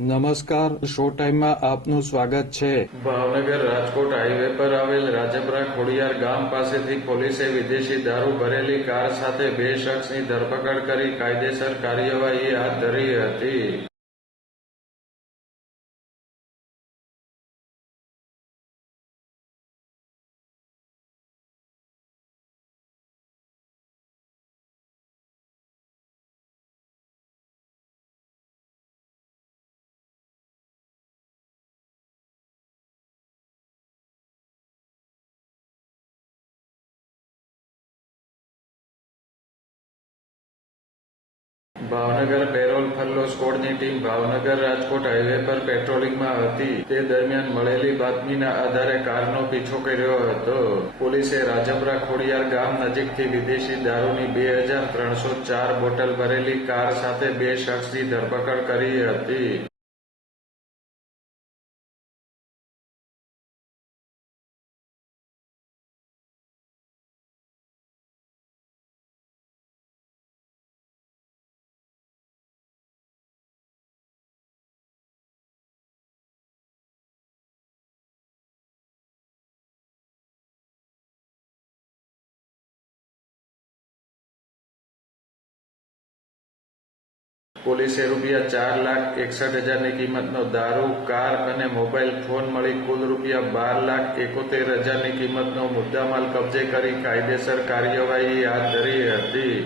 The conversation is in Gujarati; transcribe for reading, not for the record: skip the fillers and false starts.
નમસ્કાર, શો ટાઈમમાં આપનું સ્વાગત છે. ભાવનગર રાજકોટ હાઈવે પર આવેલ રાજપરા ખોડિયાર ગામ પાસેથી પોલીસે વિદેશી દારૂ ભરેલી કાર સાથે 2 શખ્સની ધરપકડ કરી કાયદેસર કાર્યવાહી હાથ ધરી હતી. ભાવનગર પેરોલ ફલ્લો સ્કોડની ટીમ ભાવનગર રાજકોટ હાઈવે પર પેટ્રોલિંગમાં હતી. તે દરમિયાન મળેલી બાતમીના આધારે કારનો પીછો કર્યો હતો. પોલીસે રાજપરા ખોડિયાર ગામ નજીકથી વિદેશી દારૂની 2304 બોટલ ભરેલી કાર સાથે 2 શખ્સની ધરપકડ કરી હતી. પોલીસે ₹4,61,000ની કિંમતનો દારૂ, કાર અને મોબાઈલ ફોન મળી કુલ ₹12,71,000ની કિંમતનો મુદ્દામાલ કબજે કરી કાયદેસર કાર્યવાહી હાથ ધરી હતી.